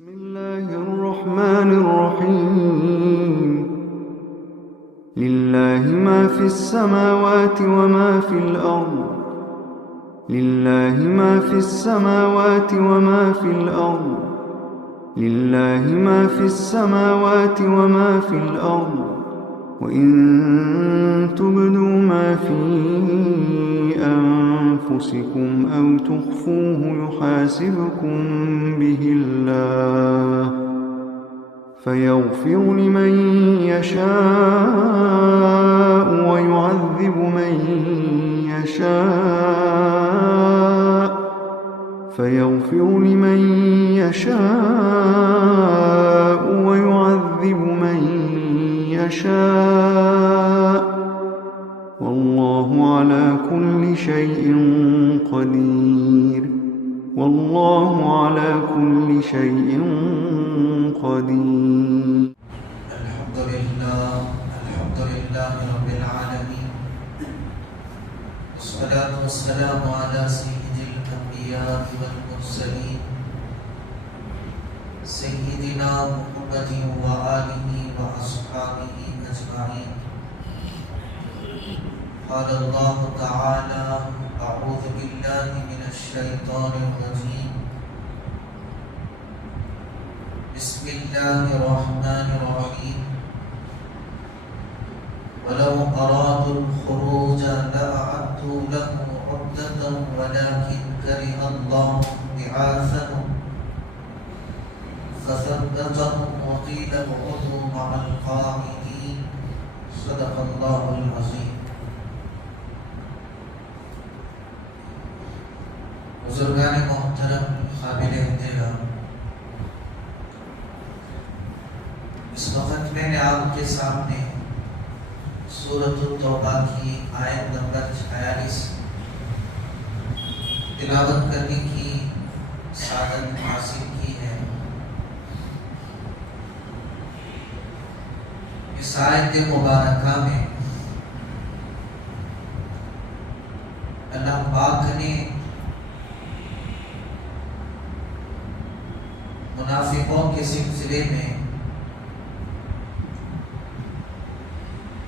بسم الله الرحمن الرحيم لله ما في السماوات وما في الأرض لله ما في السماوات وما في الأرض لله ما في السماوات وما في الأرض وإن تبدوا ما في أنفسكم أو تخفوه يحاسبكم به الله فيغفر لمن يشاء ويعذب من يشاء فيغفر لمن يشاء ويعذب من يشاء والله على كل شيء قدير والله على كل شيء قدير. الحمد لله رب العالمين والصلاة والسلام على سيد الأنبياء والمرسلين سيدنا محمد وآله وأصحابه أجمعين. قال الله تعالى: أعوذ بالله من الشيطان الرجيم. بسم الله الرحمن الرحيم. ولو أرادوا الخروج لأعدوا له عدة ولكن كره الله بعاثهم فثبتهم وقيل اقعدوا مع القاعدين. صدق الله العظيم. بزرگان محترم، قابل احترام، اس وقت میں نے آپ کے سامنے سورۃ التوبہ کی آیت نمبر 46 تلاوت کرنے کی سعادت حاصل کی ہے. اس آیت مبارکہ میں اللہ پاک نے منافقوں کے سلسلے میں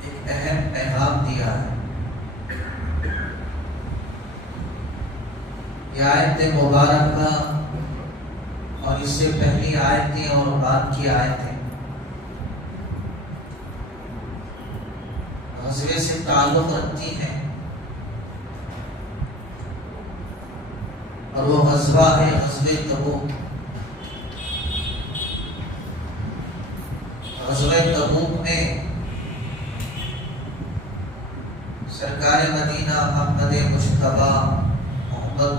ایک اہم پیغام دیا ہے. یہ آیت مبارکہ اور اس سے پہلی آیتیں اور بعد کی آیتیں غزوے سے تعلق رکھتی ہیں، اور وہ غزوہ ہے غزوہ تبوک. غزوہ تبوک میں سرکار مدینہ محمد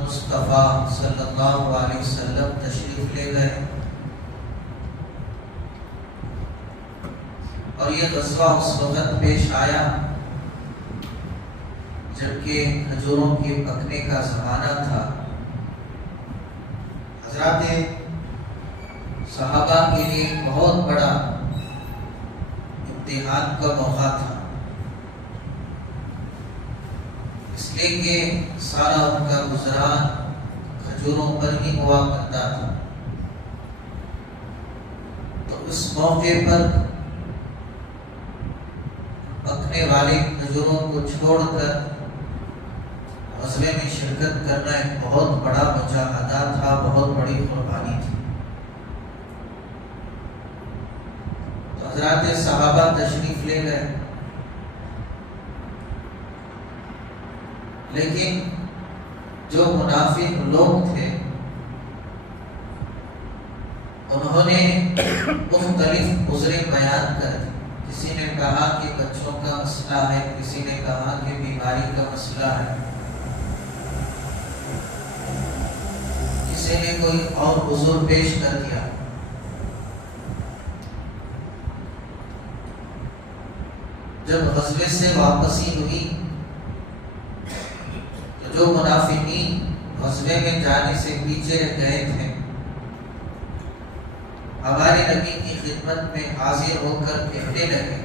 مصطفیٰ صلی اللہ علیہ وسلم تشریف لے گئے، اور یہ غزوہ اس وقت پیش آیا جبکہ کھجوروں کے پکنے کا زمانہ تھا. حضرات صحابہ کے لیے بہت بڑا امتحان کا موقع تھا، اس لیے کہ سارا ان کا گزران کھجوروں پر ہی ہوا کرتا تھا. تو اس موقع پر پکنے والے کھجوروں کو چھوڑ کر غزوے میں شرکت کرنا ایک بہت بڑا مجاہدہ تھا، بہت بڑی قربانی تھی. تو حضرات صحابہ تشریف لے گئے، لیکن جو منافق لوگ تھے انہوں نے مختلف عذریں بیان کر دی. کسی نے کہا کہ بچوں کا مسئلہ ہے، کسی نے کہا کہ بیماری کا مسئلہ ہے، کسی نے کوئی اور عذر پیش کر دیا. جب غزوے سے واپسی ہوئی تو جو منافقین غزوے میں جانے سے پیچھے گئے تھے ہمارے نبی کی خدمت میں حاضر ہو کر کہنے لگے: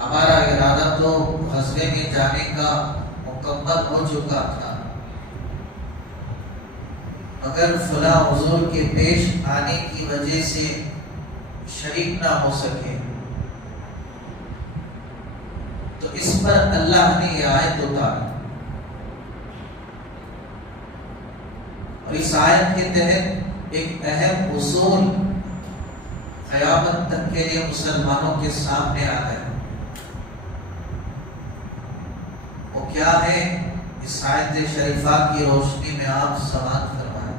ہمارا ارادہ تو غزوے میں جانے کا مکمل ہو چکا تھا، مگر فلاں حضور کے پیش آنے کی وجہ سے شریک نہ ہو سکے، تو اس پر اللہ نے یہ آیت اتاری، اور اس آیت کے تحت ایک اہم اصول قیامت تک کے لیے مسلمانوں کے سامنے آ گیا۔ وہ کیا ہے؟ اس آیت شریفہ کی روشنی میں آپ سماعت فرمائیں۔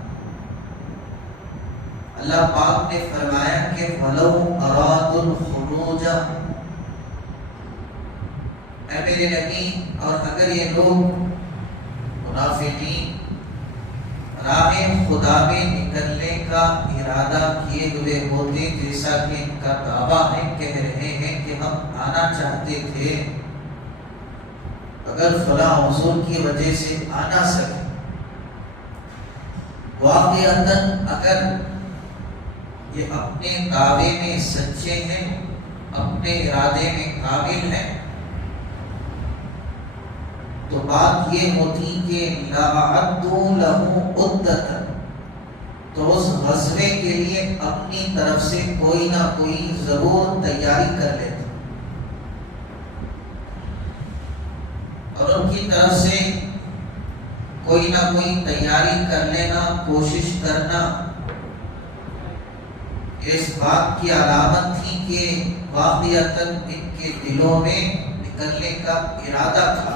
اللہ پاک نے فرمایا کہ وَلَوْ أَرَادُوا الْخُرُوجَ، اے میرے نبی، اور اگر یہ لوگ منافقین راہ خدا میں نکلنے کا ارادہ کیے ہوئے ہوتے، جیسا کہ ان کا دعویٰ ہے، کہہ رہے ہیں کہ ہم آنا چاہتے تھے، اگر فلاں حضور کی وجہ سے آنا سکے، واقعتاً اگر یہ اپنے دعوے میں سچے ہیں، اپنے ارادے میں کامل ہیں، تو بات یہ ہوتی کہ لَأَعَدُّوا لَهُ عُدَّةً، تو اس غزوے کے لیے اپنی طرف سے کوئی نہ کوئی ضرور تیاری کر لیتے، اور ان کی طرف سے کوئی نہ کوئی تیاری کر لینا، کوشش کرنا، اس بات کی علامت تھی کہ واقعتاً ان کے دلوں میں نکلنے کا ارادہ تھا۔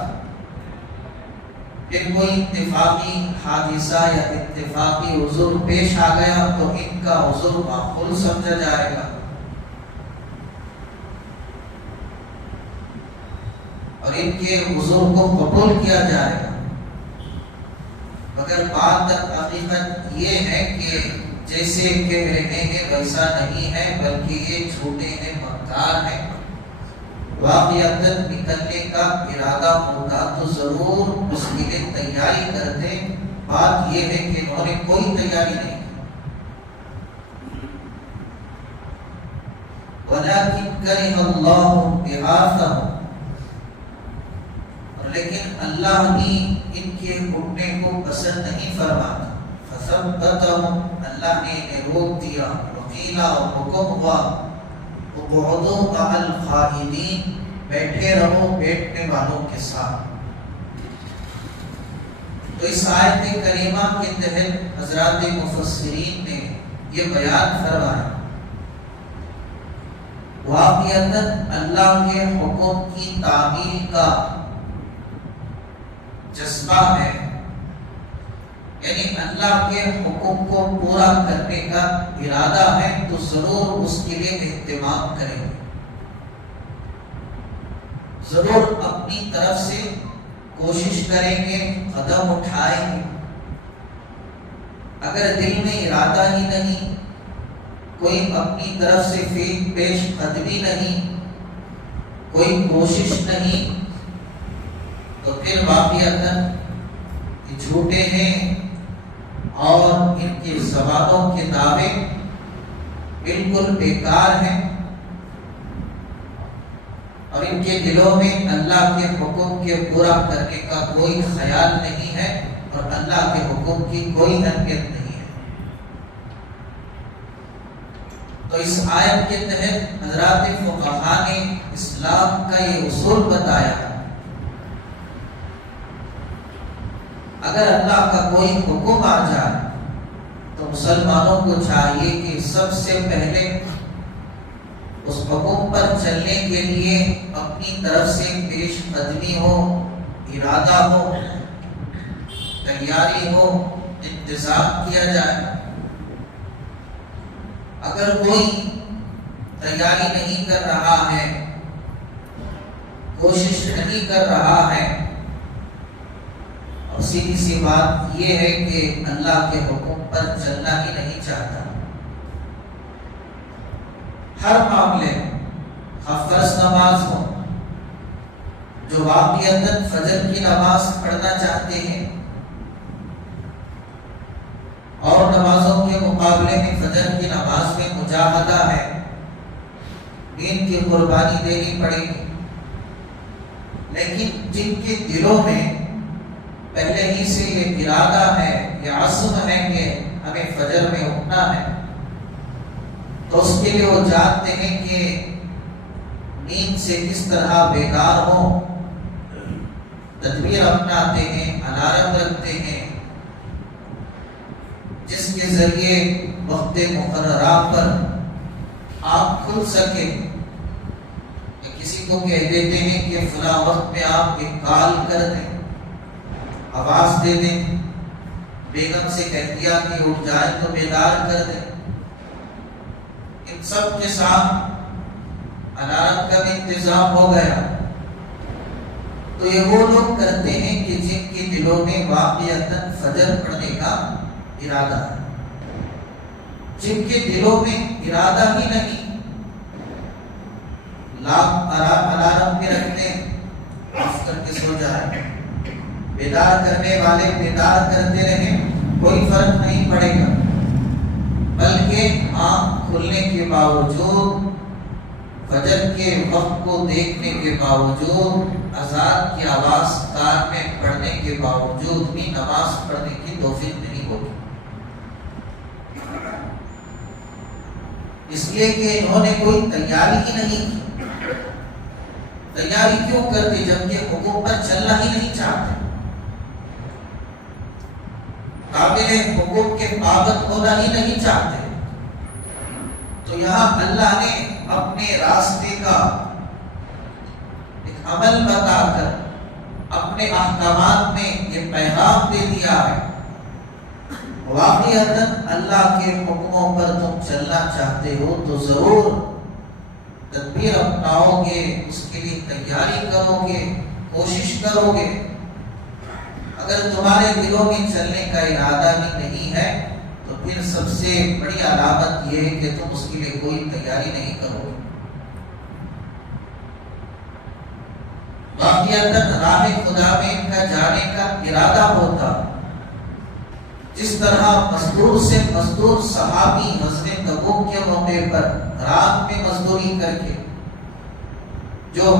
پھر کوئی اتفاقی حادثہ یا اتفاقی عذر پیش آ گیا تو ان کا عذر معقول سمجھا جائے گا، اور ان کے عذر کو قبول کیا جائے گا۔ مگر بات حقیقت یہ ہے کہ جیسے کہہ رہے ہیں ویسا نہیں ہے، بلکہ یہ جھوٹے ہیں، مکار ہیں۔ واقعتاً نکلنے کا ارادہ ہوتا تو ضرور اس کے لیے تیاری کرتے، بات یہ ہے کہ انہوں نے کوئی تیاری نہیں کی۔ وَلَكِنْ كَرِهَ اللَّهُ بِعَاثَهُمْ، لیکن اللہ ہی ان کے اٹھنے کو پسند نہیں فرماتا۔ فَثَبَّتَهُمْ، اللہ نے انہیں روک دیا۔ وَقِيلَ، اور حکم ہوا، اقعدوا مع القاعدین، بیٹھے رہو بیٹھنے والوں کے ساتھ۔ تو اس آیت کریمہ کے تحت حضرات مفسرین نے یہ بیان فرمایا، واقعتاً اللہ کے حکم کی تعمیل کا جذبہ ہے، یعنی اللہ کے حکم کو پورا کرنے کا ارادہ ہے تو ضرور اس کے لیے اہتمام کریں گے، ضرور اپنی طرف سے کوشش کریں گے، قدم اٹھائیں گے۔ اگر دل میں ارادہ ہی نہیں، کوئی اپنی طرف سے پیش قدمی نہیں، کوئی کوشش نہیں، تو پھر واقعتاً یہ جھوٹے ہیں اور ان کے زبانوں کے دعوے بالکل بیکار ہیں، اور ان کے دلوں میں اللہ کے حکم کے پورا کرنے کا کوئی خیال نہیں ہے، اور اللہ کے حکم کی کوئی اہمیت نہیں ہے۔ تو اس آیت کے تحت حضرات فقہا نے اسلام کا یہ اصول بتایا، اگر اللہ کا کوئی حکم آ جائے تو مسلمانوں کو چاہیے کہ سب سے پہلے اس حکم پر چلنے کے لیے اپنی طرف سے پیش قدمی ہو، ارادہ ہو، تیاری ہو، انتظام کیا جائے۔ اگر کوئی تیاری نہیں کر رہا ہے، کوشش نہیں کر رہا ہے، اور سیدھی سی بات یہ ہے کہ اللہ کے حکم پر چلنا ہی نہیں چاہتا، ہر معاملے فرض نماز ہو، جو واقعتاً فجر کی نماز پڑھنا چاہتے ہیں، اور نمازوں کے مقابلے میں فجر کی نماز میں مجاہدہ ہے، دین کی قربانی دینی پڑے گی، لیکن جن کے دلوں میں پہلے ہی سے یہ ارادہ ہے، یہ عزم ہے کہ ہمیں فجر میں اٹھنا ہے، تو اس کے لیے وہ جانتے ہیں کہ نیند سے کس طرح بیدار ہوں، تدبیر اپناتے ہیں، الارم رکھتے ہیں جس کے ذریعے وقت مقررہ پر آپ کھل سکے۔ کسی کو کہہ دیتے ہیں کہ فلاں وقت میں آپ ایک کال کر دیں، آواز دے دیں، بیگم سے کہہ دیا کہ اٹھ جائے تو بیدار کر دیں۔ ان سب کے ساتھ الارم کا بھی انتظام ہو گیا۔ تو یہ وہ لوگ کرتے ہیں کہ جن کے دلوں میں واقعتاً فجر پڑھنے کا ارادہ ہے، جن کے دلوں میں ارادہ ہی نہیں، الارم بھی رکھتے ہیں، آف کر کے سو جائے، بیدار کرنے والے بیدار کرتے رہیں، کوئی فرق نہیں پڑے گا، بلکہ آنکھ کھلنے کے باوجود، فجر کے وقت کو دیکھنے کے باوجود، اذان کی آواز کان میں پڑھنے کے باوجود بھی نماز پڑھنے کی توفیق نہیں ہوگی، اس لیے کہ انہوں نے کوئی تیاری ہی نہیں کی۔ تیاری کیوں کرتے جبکہ حکم پر چلنا ہی نہیں چاہتے، قابل حکم کے پابند ہونا ہی نہیں چاہتے؟ تو یہاں اللہ نے اپنے راستے کا ایک عمل بتا کر اپنے احکامات میں یہ پیغام دے دیا ہے، واقعتاً اللہ کے حکموں پر تم چلنا چاہتے ہو تو ضرور تدبیر اپناؤ گے، اس کے لیے تیاری کرو گے، کوشش کرو گے۔ اگر تمہارے دلوں میں چلنے کا ارادہ ہی نہیں ہے تو پھر سب سے بڑی علامت یہ ہے کہ تم اس کے لیے کوئی تیاری نہیں کرو گے۔ واقعتاً راہ خدا میں ان کا جانے کا ارادہ ہوتا، جس طرح مزدور سے مزدور صحابی غزوہ تبوک کے موقع پر رات میں مزدوری کر کے جو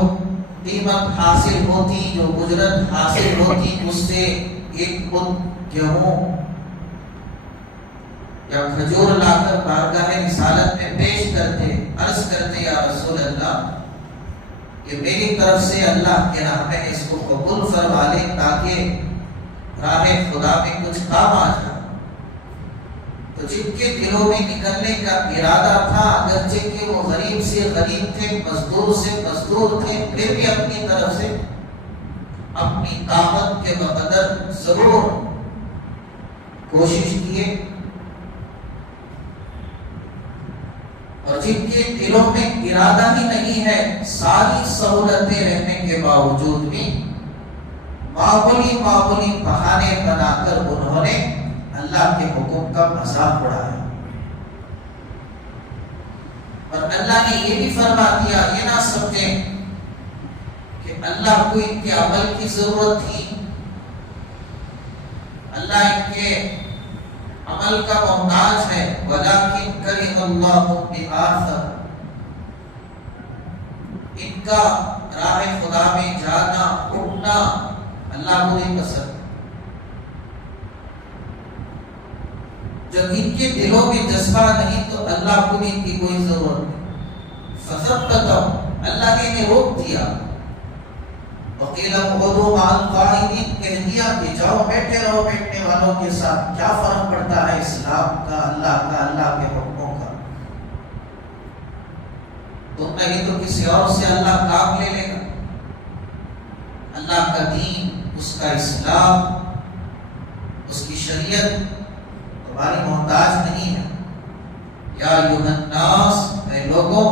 قیمت حاصل ہوتی، جو اجرت حاصل ہوتی، اس سے ایک پن گیہوں یا کھجور لا کر بارگاہ رسالت میں پیش کرتے، عرض کرتے یا رسول اللہ یہ میری طرف سے اللہ کے راہ میں اس کو قبول فرما لے تاکہ راہ خدا میں کچھ کام آ جائے۔ تو جن کے دلوں میں نکلنے کا ارادہ تھا، اگرچہ کہ وہ غریب سے غریب تھے، مزدور سے مزدور تھے، پھر بھی اپنی طرف سے اپنی طاقت کے بقدر ضرور کوشش کیے، اور جن کے دلوں میں ارادہ ہی نہیں ہے، ساری سہولتیں رہنے کے باوجود بھی معمولی بہانے بنا کر انہوں نے اللہ کے حکم کا مذاق اڑایا۔ اور اللہ نے یہ بھی فرما دیا، یہ نہ سمجھیں کہ اللہ کو ان کے عمل کی ضرورت تھی، اللہ ان کے عمل کا محتاج ہے، وَلَٰكِنْ كَرِهَ اللَّهُ بِآثَرٍ، ان کا راہ خدا میں جانا اٹھنا اللہ کو نہیں پسند۔ جب ان کے دلوں میں جذبہ نہیں تو اللہ کو بھی ان کی کوئی ضرورت نہیں۔ فَثَبَّتَهُمْ، اللہ نے انہیں روک دیا۔ وَقِيلَ اقْعُدُوا مَعَ الْقَاعِدِينَ، کہہ دیا کہ جاؤ بیٹھے رہو بیٹھنے والوں کے ساتھ، کیا فرق پڑتا ہے اسلام کا، اللہ کے حکموں کا؟ تم نہیں تو کسی اور سے اللہ کام لے لے گا۔ اللہ کا دین، اس کا اسلام، اس کی شریعت تمہاری محتاج نہیں ہے۔ یا ایھا الناس، اے لوگوں،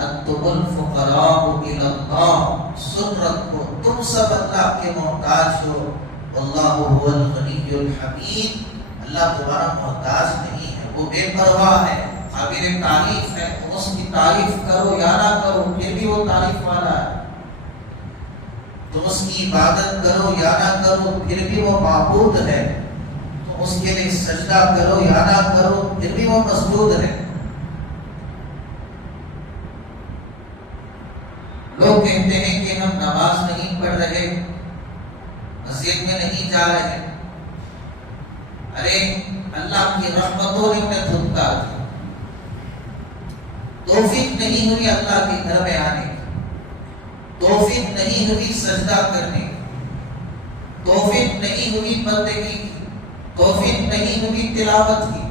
انتم الفقراء الی اللہ، سن رکھو تم سب اللہ کے محتاج ہو، واللہ هو الغنی الحمید، اللہ تمہارا محتاج نہیں ہے، وہ بے پرواہ ہے، قابل تعریف ہے، تم اس کی تعریف کرو یا نہ کرو پھر بھی وہ تعریف والا ہے، تم اس کی عبادت کرو یا نہ کرو پھر بھی وہ معبود ہے، تم اس کے لیے سجدہ کرو یا نہ کرو پھر بھی وہ مسجود ہے۔ لوگ کہتے ہیں کہ ہم نماز نہیں پڑھ رہے، مسجد میں نہیں جا رہے، ارے اللہ کی رحمتوں نے انہیں دھتکار دیا، توفیق نہیں ہوئی اللہ کے گھر میں آنے کی، توفیق نہیں ہوئی سجدہ کرنے کی، توفیق نہیں ہوئی بندگی کی، توفیق نہیں ہوئی تلاوت کی.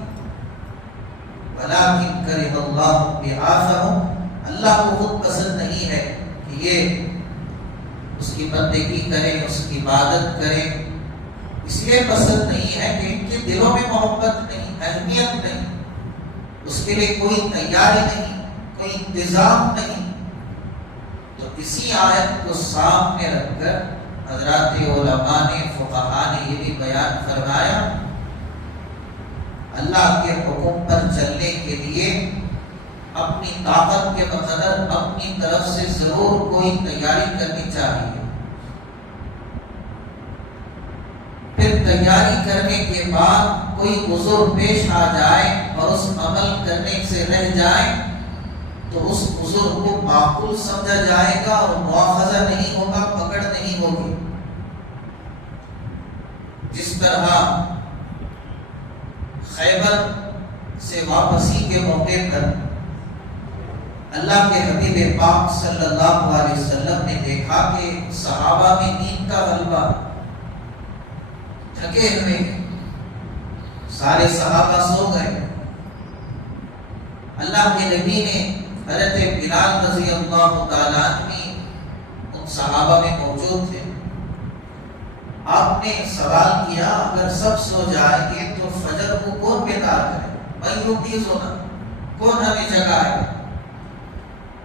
ولیکن کرہ اللہ بعاثہم، اللہ کو خود پسند نہیں ہے کہ یہ اس کی بندگی کریں، اس کی عبادت کریں. اس لیے پسند نہیں ہے کہ ان کے دلوں میں محبت نہیں، اہمیت نہیں، اس کے لیے کوئی تیاری نہیں، کوئی انتظام نہیں. تو اسی آیت کو سامنے رکھ کر حضرات علماء نے، فقہاء نے یہ بھی بیان فرمایا، اللہ کے حکم پر چلنے کے لیے اپنی طاقت کے بقدر اپنی طرف سے ضرور کوئی تیاری کرنی چاہیے. پھر تیاری کرنے کے بعد کوئی عذر پیش آ جائے اور اس عمل کرنے سے رہ جائے تو اس عذر کو معقول سمجھا جائے گا اور مواخذہ نہیں ہوگا، پکڑ نہیں ہوگی. جس طرح خیبر سے واپسی کے موقع پر اللہ کے حبیب پاک صلی اللہ علیہ وسلم نے دیکھا کہ صحابہ میں نیند کا غلبہ، تھکے ہوئے سارے صحابہ سو گئے. اللہ کے نبی نے حضرت بلال رضی اللہ تعالیٰ عنہ ان صحابہ میں موجود تھے. آپ نے سوال کیا اگر سب سو جائیں گے تو فجر کو کون بیدار کرے؟ بھائی وہ تیز ہونا، کون ہمیں جگائے گا؟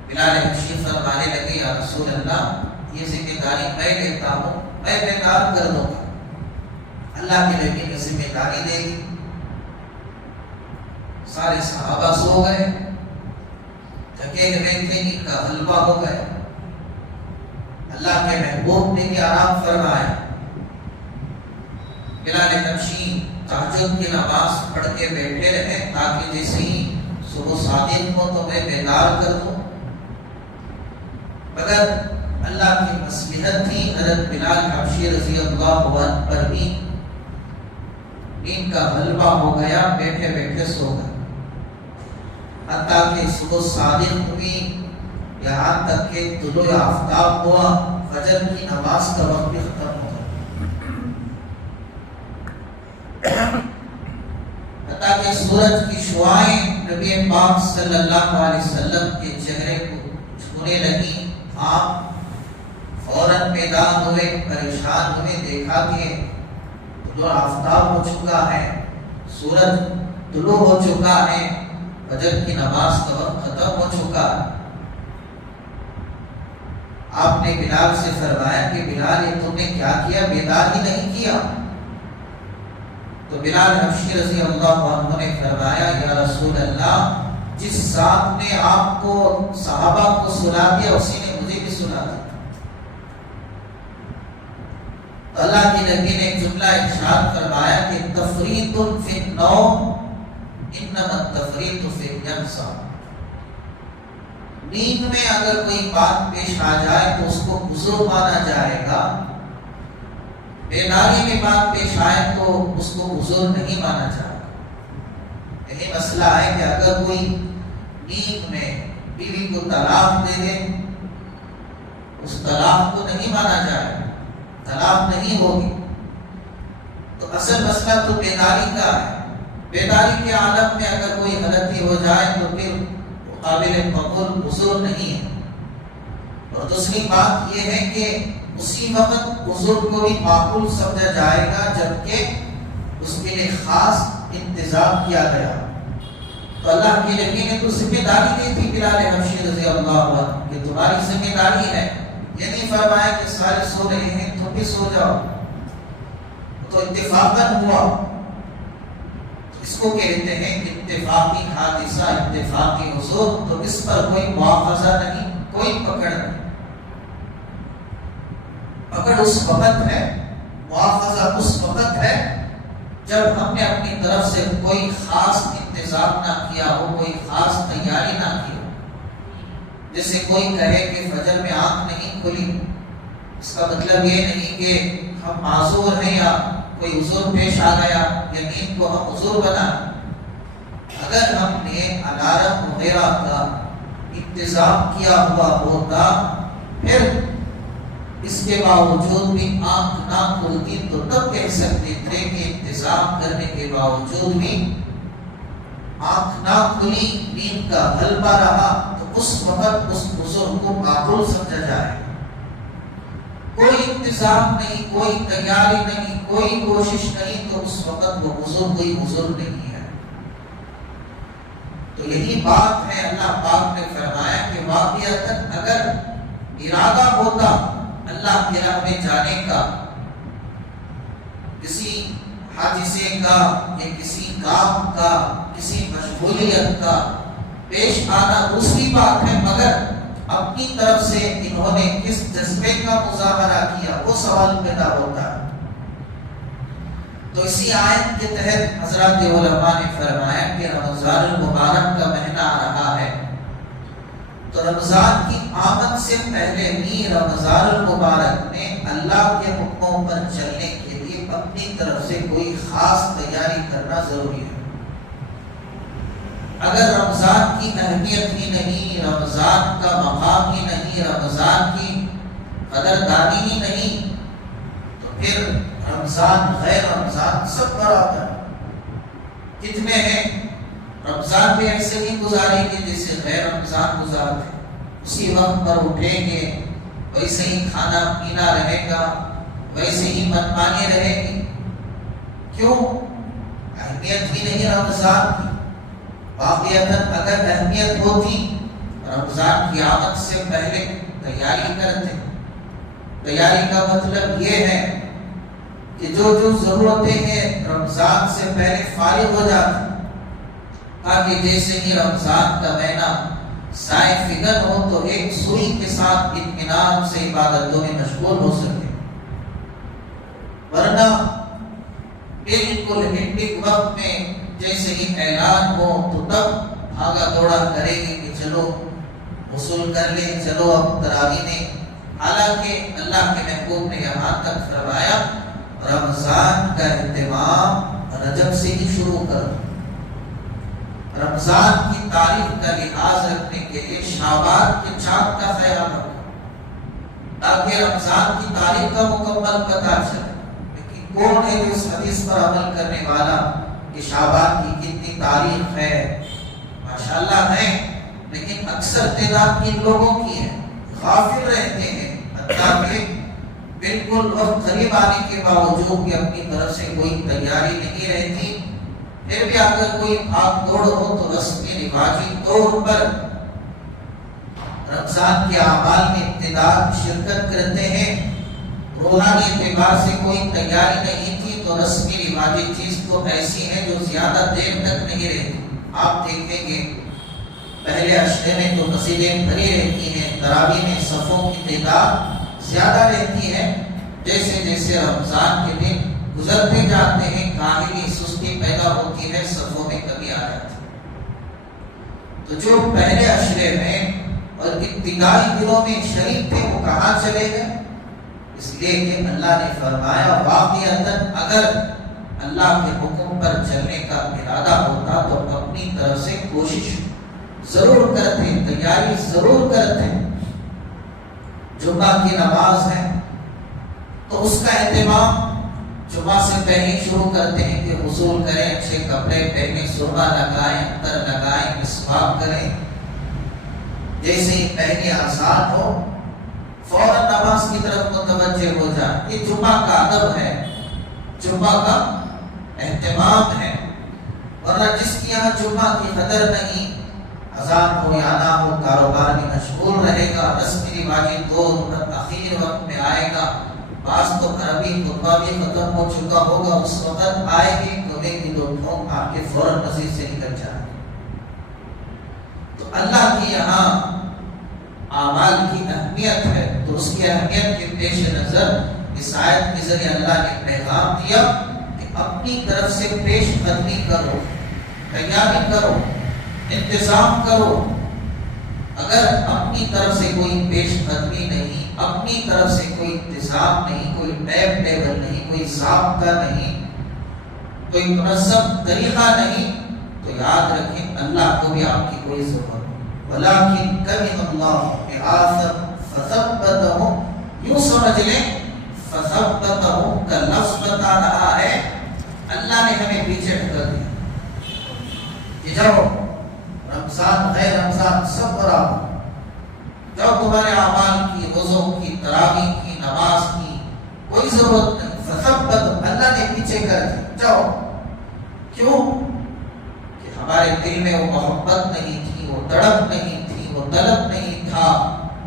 بلال حبشی فرمانے لگے یا رسول اللہ یہ ذمہ داری میں لیتا ہوں، میں بیدار کر دوں گا. اللہ کے نبی نے ذمہ داری دے دی. سارے صحابہ سو گئے، تھکے ہوئے تھے، نیند کا غلبہ ہو گئے. اللہ کے محبوب نے بھی آرام فرمایا. بلال حبشی تہجد کی نماز پڑھ کے بیٹھے رہے تاکہ جیسے ہی صبح صادق ہو تو میں بیدار کر دوں. مگر اللہ کی مصلحت تھی، حضرت بلال حبشی رضی اللہ عنہ پر بھی نیند کا غلبہ ہو گیا، بیٹھے بیٹھے سو گئے. حتیٰ کہ صبح صادق ہوئی، یہاں تک کہ طلوع آفتاب ہوا، فجر کی نماز کا وقت بھی ختم ہو گیا. حتیٰ کہ سورج کی شعاعیں نبی پاک صلی اللہ علیہ وسلم کے چہرے کو چھونے لگی. آپ فوراً بیدار ہوئے، پریشان ہوئے، دیکھا کہ طلوع آفتاب ہو چکا ہے، سورج طلوع ہو چکا ہے، فجر کی نماز کا وقت ختم ہو چکا ہے. آپ نے بلال سے فرمایا کہ بلال یہ تم نے کیا کیا، بیدار ہی نہیں کیا. تو بلال حبشی رضی اللہ عنہ نے فرمایا یا رسول اللہ جس ذات نے آپ کو صحابہ کو سنا دیا اسی نے مجھے بھی سنا دیا. اللہ کے نبی نے جملہ ارشاد فرمایا کہ تفریط فی النوم انما التفریط فی الینسا. نیند میں اگر کوئی بات پیش آ جائے تو اس کو عذر مانا جائے گا، بیداری میں بات پیش آئے تو اس کو عذر نہیں مانا جائے گا. یہی مسئلہ ہے کہ اگر کوئی نیند میں بیوی کو طلاق دے دے، اس طلاق کو نہیں مانا جائے گا، طلاق نہیں ہوگی. تو اصل مسئلہ تو بیداری کا ہے. بیداری کے عالم میں اگر کوئی غلطی ہو جائے تو پھر قابل قبول عذر نہیں ہے. اور دوسری بات یہ ہے کہ اسی وقت عذر کو بھی معقول سمجھا جائے گا جبکہ اس کے لیے خاص انتظام کیا گیا. تو اللہ کے نبی نے تو ذمہ داری دی تھی بلال حبشی رضی اللہ عنہ کہ تمہاری ذمہ داری ہے. یہ نہیں فرمایا کہ سارے سو رہے ہیں تم بھی سو جاؤ. تو اتفاقاً ہوا. اس کو کہتے ہیں اتفاقی حادثہ، اتفاقی حضور. تو اس پر کوئی مواخذہ نہیں، کوئی پکڑ نہیں. پکڑ اس وقت ہے، مواخذہ اس وقت ہے جب ہم نے اپنی طرف سے کوئی خاص انتظام نہ کیا ہو، کوئی خاص تیاری نہ کی ہو. جیسے کوئی کہے کہ فجر میں آنکھ نہیں کھلی، اس کا مطلب یہ نہیں کہ ہم معذور ہیں یا کوئی عذر پیش آ گیا یا نیند کو ہم عذر بنا، اگر ہم نے الارم وغیرہ کا انتظام کیا ہوا ہوتا پھر اس کے باوجود بھی آنکھ نہ کھلتی تو تب کہہ سکتے تھے کہ انتظام کرنے کے باوجود بھی آنکھ نہ کھلی، نیند کا غلبہ رہا، تو اس وقت اس عذر کو معقول سمجھا جائے۔ کوئی انتظام نہیں، کوئی تیاری نہیں، کوئی کوشش نہیں، تو اس وقت وہ عذر کوئی عذر نہیں ہے۔ تو یہی بات ہے، اللہ پاک نے فرمایا کہ واقعتاً اگر ارادہ ہوتا اللہ کی راہ میں جانے کا، کسی حادثے کا یا کسی کام کا، کسی مشغولیت کا پیش آنا دوسری بات ہے، مگر اپنی طرف سے انہوں نے کس جذبے کا مظاہرہ کیا وہ سوال پیدا ہوتا ہے۔ تو اسی آیت کے تحت حضرات علماء نے فرمایا کہ رمضان المبارک کا مہینہ آ رہا ہے، تو رمضان کی آمد سے پہلے بھی رمضان المبارک میں اللہ کے حکموں پر چلنے کے لیے اپنی طرف سے کوئی خاص تیاری کرنا ضروری ہے۔ اگر رمضان کی اہمیت ہی نہیں، رمضان کا مقام ہی نہیں، رمضان کی قدردانی ہی نہیں، تو پھر رمضان غیر رمضان سب برابر کتنے ہیں؟ رمضان بھی ایسے ہی گزاریں گے جیسے غیر رمضان گزارتے، اسی وقت پر اٹھیں گے، ویسے ہی کھانا پینا رہے گا، ویسے ہی منمانی رہے گی۔ کیوں؟ اہمیت ہی نہیں رمضان کی۔ واقعتاً اگر اہمیت ہوتی رمضان کی آمد سے پہلے تیاری کرتے۔ تیاری کا مطلب یہ ہے کہ جو ضرورتیں ہیں رمضان سے پہلے فارغ ہو جاتی، تاکہ جیسے ہی رمضان کا مہینہ سائے فکر ہو تو ایک سوئی کے ساتھ اطمینان سے عبادتوں میں مشغول ہو سکے، ورنہ بالکل ہیکٹک وقت میں جیسے ہی اعلان ہو تو تب بھاگا دوڑا کرے گی کہ چلو غسل کر لیں، چلو اب تراویح نے۔ حالانکہ اللہ کے محبوب نے یہاں تک فرمایا رمضان کا اہتمام رجب سے ہی شروع کرو۔ رمضان کی تاریخ کا لحاظ رکھنے کے لیے شعبان کے چاند کا خیال رکھو تاکہ رمضان کی تاریخ کا مکمل پتہ چلے۔ لیکن کون ہے جو اس حدیث پر عمل کرنے والا کہ شعبان کی کتنی تاریخ ہے؟ ماشاءاللہ ہے، لیکن اکثر تعداد کن لوگوں کی ہے؟ غافل رہتے ہیں، حتیٰ کہ بالکل وقت قریب آنے کے باوجود بھی اپنی طرف سے کوئی تیاری نہیں رہتی۔ پھر بھی اگر کوئی بھاگ دوڑ ہو تو رسمی رواجی طور پر رمضان کے اعمال میں ابتداء شرکت کرتے ہیں۔ روحانی اعتبار سے کوئی تیاری نہیں تھی تو رسمی رواجی چیز تو ایسی ہے جو زیادہ دیر تک نہیں رہتی۔ آپ دیکھیں گے پہلے عشرے میں تو مسجدیں بھری رہتی ہیں، تراویح میں صفوں کی تعداد زیادہ رہتی ہے، جیسے جیسے رمضان کے دن گزرتے جاتے ہیں کاہلی سستی پیدا ہوتی ہے، صفوں میں کمی آ جاتی ہے۔ تو جو پہلے عشرے میں اور ابتدائی دنوں میں شریک تھے وہ کہاں چلے گئے؟ اس لیے کہ اللہ نے فرمایا واقعتاً اگر اللہ کے حکم پر چلنے کا ارادہ ہوتا تو اپنی طرف سے کوشش ضرور کرتے، تیاری ضرور کرتے۔ جمعہ کی نماز ہے تو اس کا اہتمام جمعہ سے پہلے شروع کرتے ہیں کہ غسل کریں، اچھے کپڑے پہنیں، سرما لگائیں، عطر لگائیں، مسواک کریں۔ جیسے ہی پہلی آزان ہو فوراً نماز کی طرف متوجہ ہو جائیں۔ یہ جمعہ کا ادب ہے، جمعہ کا اہتمام ہے۔ ورنہ جس کی یہاں جمعہ کی قدر نہیں، اذان ہو یا نہ ہو کاروبار میں مشغول رہے گا، رسمی رواجی طور پر اخیر وقت میں آئے گا، بعض تو عربی خطبہ بھی ختم ہو چکا ہوگا، اس وقت آئے گی کبھی کی دو ٹھونک آپ کے فوراً مسجد سے نکل جائے۔ تو اللہ کی یہاں اعمال کی اہمیت ہے، تو اس کی اہمیت کے پیش نظر اس آیت کے ذریعے اللہ نے پیغام دیا کہ اپنی طرف سے پیش قدمی کرو، تیاری کرو، انتظام کرو۔ اگر اپنی طرف سے کوئی پیش قدمی نہیں، اپنی طرف سے کوئی انتظام نہیں، کوئی ٹائم ٹیبل نہیں، کوئی ضابطہ نہیں، کوئی منظم طریقہ نہیں، تو یاد رکھیں اللہ کو بھی آپ کی کوئی ضرورت نہیں۔ وَلَٰكِن كَلِمَ اللَّهُ بِعَاثَمْ فَثَبَّتَهُمْ، یوں سمجھ لیں فَثَبَّتَهُمْ کا لفظ بتا رہا ہے اللہ نے ہمیں پیچھے ڈھکل دیا کہ جاؤ رمضان غیر رمضان سب برابر، جب تمہارے اعمال کی، روزوں کی، تراویح کی، نماز کی کوئی ضرورت نہیں، فثبت اللہ نے پیچھے کر دی، جاؤ۔ کیوں؟ کہ ہمارے دل میں وہ محبت نہیں تھی، وہ تڑپ نہیں تھی، وہ طلب نہیں تھا،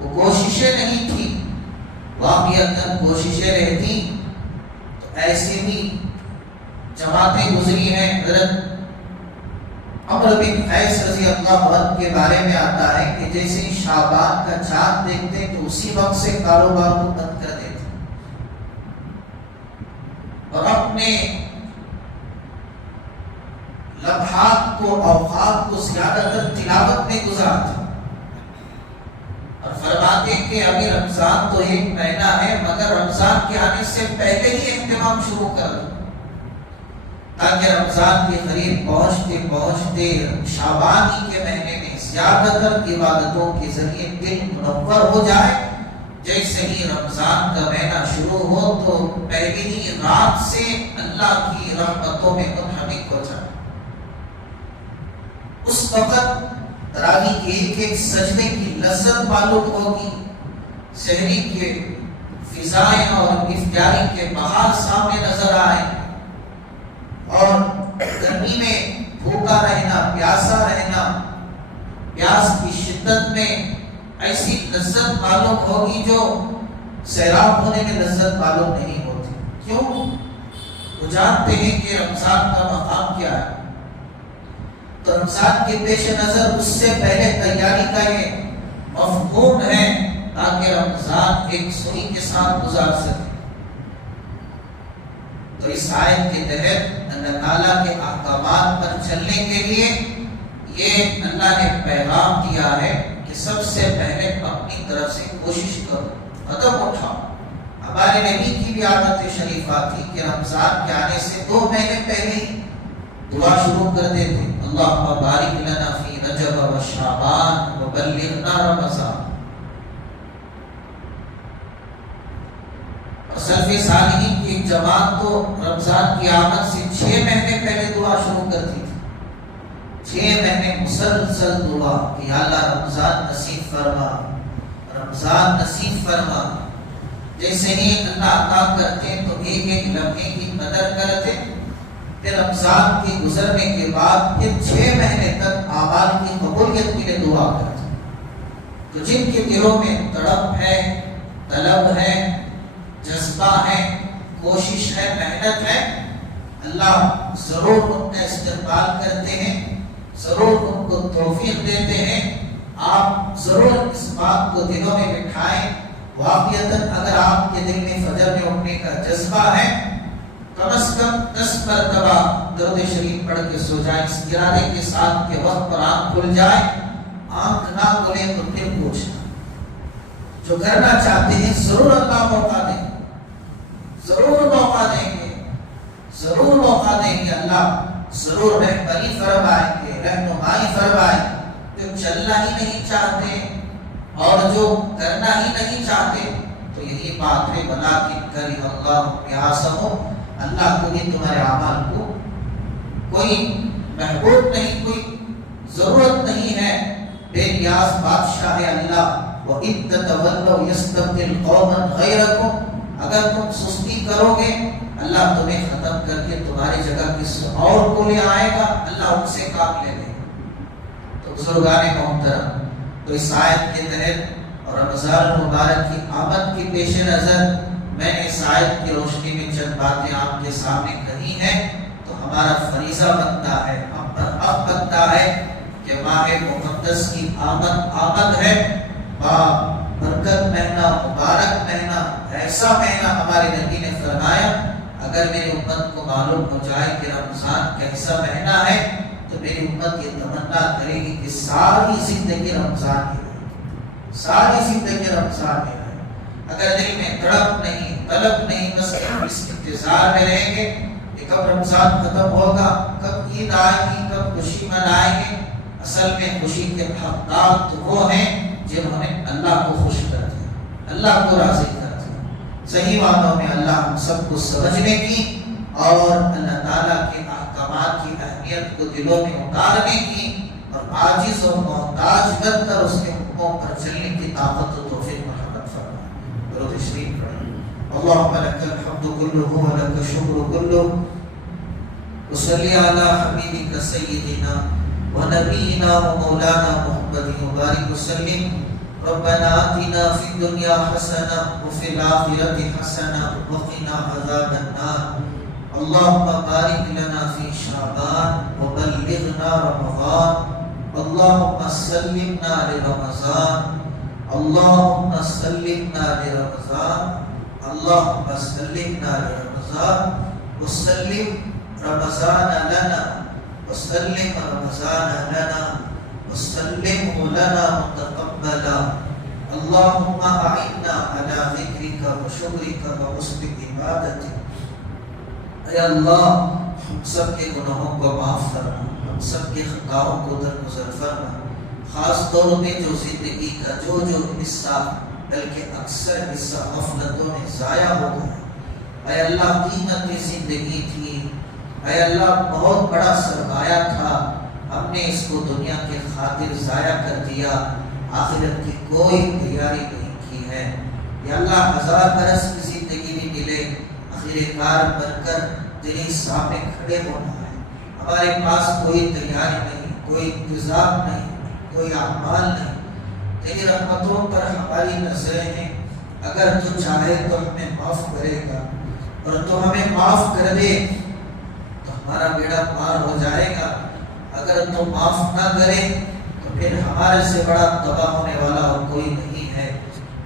وہ کوششیں نہیں تھی۔ واقعتاً کوششیں رہتی تو ایسے بھی جماعتیں گزری ہیں۔ حضرت عمرو بن قیس رضی اللہ عنہ کے بارے میں آتا ہے کہ جیسے شعبان کا چاند دیکھتے تو اسی وقت سے کاروبار کو بند کر دیتے اور اپنے لمحات کو، اوقات کو زیادہ تر تلاوت میں گزارتے اور فرماتے کہ ابھی رمضان تو ایک مہینہ ہے، مگر رمضان کے آنے سے پہلے ہی اہتمام شروع کر دو تاکہ رمضان کے قریب پہنچتے پہنچتے شعبان ہی کے مہینے میں زیادہ تر عبادتوں کے ذریعے دل منور ہو جائے۔ جیسے ہی رمضان کا مہینہ شروع ہو تو پہلی ہی رات سے اللہ کی رحمتوں میں منہمک ہو جائے۔ اس وقت تراویح کے ایک ایک سجدے کی لذت معلوم ہوگی، سحری کے فضائیں اور افطاری کے بہار سامنے نظر آئے، اور گرمی میں بھوکا رہنا، پیاسا رہنا، پیاس کی شدت میں ایسی لذت معلوم ہوگی جو سیراب ہونے میں لذت معلوم نہیں ہوتی۔ کیوں؟ وہ جانتے ہیں کہ رمضان کا مقام کیا ہے، تو رمضان کے پیش نظر اس سے پہلے تیاری کا یہ مفہوم ہے تاکہ رمضان ایک سوئی کے ساتھ گزار سکے۔ تو اس آیت کے تحت اللہ تعالیٰ کے احکامات پر چلنے کے لیے یہ اللہ نے پیغام دیا ہے کہ سب سے پہلے اپنی طرف سے کوشش کرو، قدم اٹھاؤ۔ ہمارے نبی کی بھی عادت شریفہ تھی کہ رمضان کے آنے سے 2 مہینے پہلے ہی دعا شروع کر دیتے، اللہم بارک لنا فی رجب و شعبان و بلغنا رمضان۔ سلف صالحین کی ایک جماعت تو رمضان کی آمد سے 6 مہینے پہلے دعا شروع کرتی تھی، 6 مہینے مسلسل دعا کہ یا اللہ رمضان نصیب فرما، رمضان نصیب فرما۔ جیسے ہی اللہ عطا کرتے تو ایک ایک لمحے کی قدر کرتے، پھر رمضان کے گزرنے کے بعد پھر 6 مہینے تک اعمال کی قبولیت کے لیے دعا کرتے۔ تو جن کے دلوں میں تڑپ ہے، طلب ہے، جذبہ ہے، کوشش ہے، محنت ہے، اللہ ضرور ان کا استقبال کرتے ہیں، ضرور ان کو توفیق دیتے ہیں۔ آپ ضرور اس بات کو دلوں میں بٹھائیں، واقعتاً اگر آپ کے دل میں فجر میں اٹھنے کا جذبہ ہے، کم از کم 10 مرتبہ درود شریف پڑھ کے سو جائیں، اس ارادے کے ساتھ کہ وقت پر آنکھ کھل جائے، آنکھ نہ کھلے تو پھر پوچھنا۔ جو کرنا چاہتے ہیں ضرور اللہ موقع دیں، ضرور موقع دیں گے، ضرور موقع دیں گے، اللہ ضرور رہبری فرمائیں گے، رہنمائی فرمائیں۔ جو چلنا ہی نہیں چاہتے اور جو کرنا ہی نہیں چاہتے تو یہی بات ہے، ولیکن کرہ اللہ بعثہم، اللہ کو بھی تمہارے اعمال کو کوئی محبوب نہیں، کوئی ضرورت نہیں ہے، بے نیاز بادشاہ ہے اللہ۔ وَإِن تَتَوَلَّوْا يَسْتَبْدِلْ قَوْمًا غَيْرَكُمْ، اگر تم سستی کرو گے اللہ تمہیں ختم کر کے تمہاری جگہ کسی اور کو لے آئے گا، اللہ ان سے کام لے لے۔ تو بزرگان محترم، تو اس آیت کے تحت اور رمضان المبارک کی آمد کے پیش نظر میں نے اس آیت کی روشنی میں چند باتیں آپ کے سامنے کہی ہیں، تو ہمارا فریضہ بنتا ہے، ہم پر حق بنتا ہے کہ ماہ مقدس کی آمد ہے، برکت مہینہ، مبارک مہینہ، ایسا مہینہ ہمارے نبی نے فرمایا اگر میری امت کو معلوم ہو جائے کہ رمضان کیسا مہینہ ہے تو میری امت یہ تمنا کرے گی کہ ساری زندگی رمضان ہی رہے، ساری زندگی رمضان ہی رہے۔ اگر دل میں تڑپ نہیں، طلب نہیں، بس اس انتظار میں رہیں گے کہ کب رمضان ختم ہوگا، کب عید آئے گی، کب خوشی منائیں گے، اصل میں خوشی کے حقدار تو وہ ہیں جنہوں نے اللہ کو خوش کر دیا، اللہ کو راضی کر دیا۔ صحیح معنوں میں اللہ ہم سب کو سمجھنے کی اور اللہ تعالیٰ کے احکامات کی اہمیت کو دلوں میں اتارنے کی اور عاجز اور محتاج بن کر اس کے حکموں پر چلنے کی طاقت و توفیق مرحمت فرمائے۔ درود شریف پڑھیں۔ اللہم لک الحمد کلہ ولک الشکر کلہ وصلی علی حبیبک سیدنا ونبینا ومولانا محمد مبارک وسلم۔ ربنا آتنا فی الدنیا حسنہ وفی الآخرۃ حسنہ وقنا عذاب النار۔ اللہم بارک لنا فی شعبان وبلغنا رمضان۔ اللہم سلمنا لرمضان، اللہم سلمنا لرمضان، اللہم سلمنا لرمضان وسلم رمضان لنا وسلم رمضان لنا وسلم لنا متقبلا۔ اللہم اعنا علی ذکرک وشکرک وحسن عبادتک۔ اے اللہ ہم سب کے گناہوں کو معاف فرما، ہم سب کے خطاؤں کو درگزر فرما، خاص طور پہ جو زندگی کا جو حصہ بلکہ اکثر حصہ غفلتوں میں ضائع ہو گیا۔ اے اللہ قیمتی زندگی تھی، اے اللہ بہت بڑا سرمایہ تھا، ہم نے اس کو دنیا کے خاطر ضائع کر دیا، آخرت کی کوئی تیاری نہیں کی ہے۔ یا اللہ 1000 برس کی زندگی بھی ملے، آخر کار بن کر تیری سامنے کھڑے ہونا ہے، ہمارے پاس کوئی تیاری نہیں، کوئی انتظام نہیں، کوئی اعمال نہیں، تیری رحمتوں پر ہماری نظریں ہیں، اگر تو چاہے تو ہمیں معاف کرے گا، اور تو ہمیں معاف کر دے تو ہمارا بیڑا پار ہو جائے گا، اگر تو معاف نہ کرے تو پھر ہمارے سے بڑا تباہ ہونے والا اور کوئی نہیں ہے۔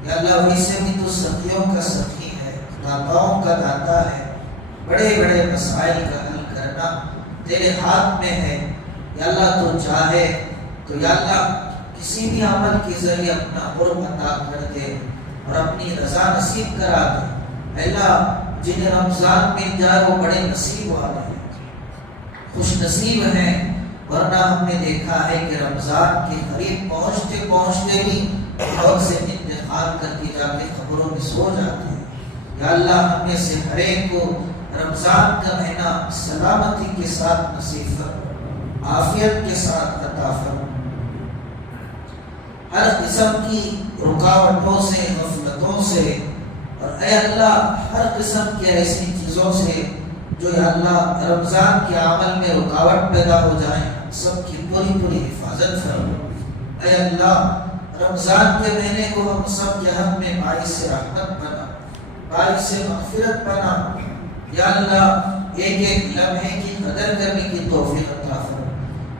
یا اللہ ویسے بھی تو سخیوں کا سخی ہے، داتاؤں کا داتا ہے، بڑے بڑے مسائل کا حل کرنا تیرے ہاتھ میں ہے۔ یا اللہ تو چاہے تو یا اللہ کسی بھی عمل کے ذریعے اپنا قرب عطا کر دے اور اپنی رضا نصیب کرا دے۔ اے اللہ جنہیں رمضان مل جائے وہ بڑے نصیب والے ہیں، خوش نصیب ہیں، ورنہ ہم نے دیکھا ہے کہ رمضان کے قریب پہنچتے پہنچتے بھی بہت سے انتقال کر کے جا کے قبروں میں سو جاتے ہیں۔ یا اللہ ہم میں سے ہر ایک کو رمضان کا مہینہ سلامتی کے ساتھ نصیب فرما، عافیت کے ساتھ عطا فرما، ہر قسم کی رکاوٹوں سے، غفلتوں سے، اور اے اللہ ہر قسم کی ایسی چیزوں سے جو یا اللہ رمضان کے عمل میں رکاوٹ پیدا ہو جائیں، سب کی پوری پوری حفاظت فرما۔ اے اللہ رمضان کے مہینے کو ہم سب کے حق میں باعث رحمت بنا، باعث مغفرت بنا۔ یا اللہ ایک ایک لمحے کی قدر کرنے کی توفیق عطا فرما،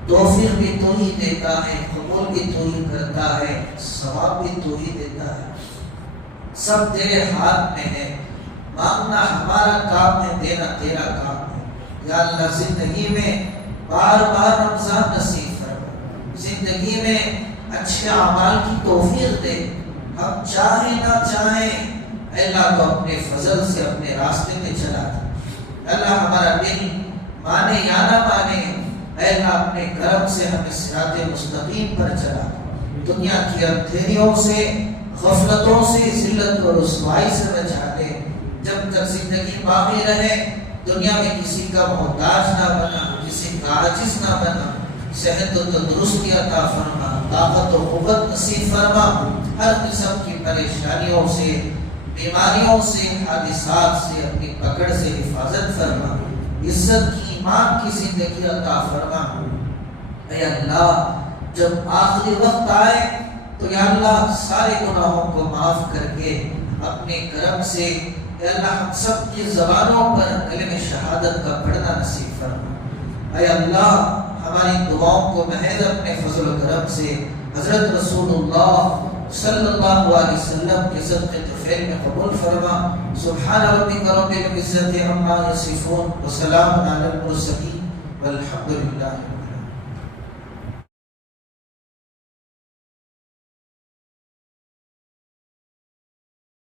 توفیق بھی تو ہی دیتا ہے، قبول بھی تو ہی کرتا ہے، ثواب بھی تو ہی دیتا ہے، سب تیرے ہاتھ میں ہے، مانگنا ہمارا کام ہے، دینا تیرا کام ہے۔ یا اللہ زندگی میں بار بار رمضان نصیب فرما، زندگی میں اچھے اعمال کی توفیق دے، ہم چاہیں نہ چاہیں اے اللہ تو اپنے فضل سے اپنے راستے میں چلا دے۔ اللہ ہمارا دل مانے یا نہ مانے، اے اللہ اپنے کرم سے ہمیں صراط مستقیم پر چلا دے، دنیا کی اندھیریوں سے، غفلتوں سے، ذلت و رسوائی سے بچا دے۔ جب تک زندگی باقی رہے دنیا میں کسی کا محتاج نہ بنا، کسی کا عاجز نہ بنا، صحت و تندرستی عطا فرما، طاقت و قوت نصیب فرما، ہر قسم کی پریشانیوں سے، بیماریوں سے، حادثات سے اپنی پکڑ سے حفاظت فرما، عزت کی، ایمان کی زندگی عطا فرما۔ اے اللہ جب آخری وقت آئے تو یا اللہ سارے گناہوں کو معاف کر کے اپنے کرم سے اے اللہ ہم سب کی زبانوں پر کلمہ شہادت کا پڑھنا نصیب فرما۔ اے اللہ ہماری دعاؤں کو محض اپنے فضل و کرم سے حضرت رسول اللہ صلی اللہ علیہ وسلم کے صدقے طفیل میں قبول فرما۔ سبحان ربک رب العزت عما یصفون وسلام علی المرسلین والحمد للہ۔